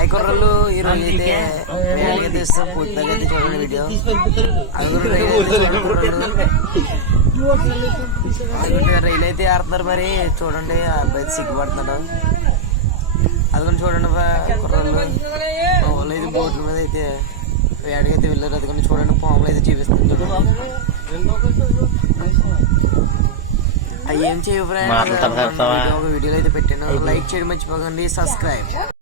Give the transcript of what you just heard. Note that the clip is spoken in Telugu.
హాయ్ కుర్రలు, ఈ రోజు అయితే వేడిగా తీస్తాం. పూర్తిగా అయితే చూడండి వీడియో. రైలు అయితే ఆడుతున్నారు మరి చూడండి. ఆ అబ్బాయి సిగ్గుపడుతున్నాడు. అది కూడా చూడండి కుర్రలు. వాళ్ళు అయితే బోట్ల మీద అయితే వేడిగా అయితే వెళ్ళారు. అది కూడా చూడండి, పాములు అయితే చూపిస్తుంది చూడండి. అవి ఏం చేయవు ఫ్రెండ్స్. ఒక వీడియోలో అయితే పెట్టాను. లైక్ చేయడం మర్చిపోకండి, సబ్స్క్రైబ్.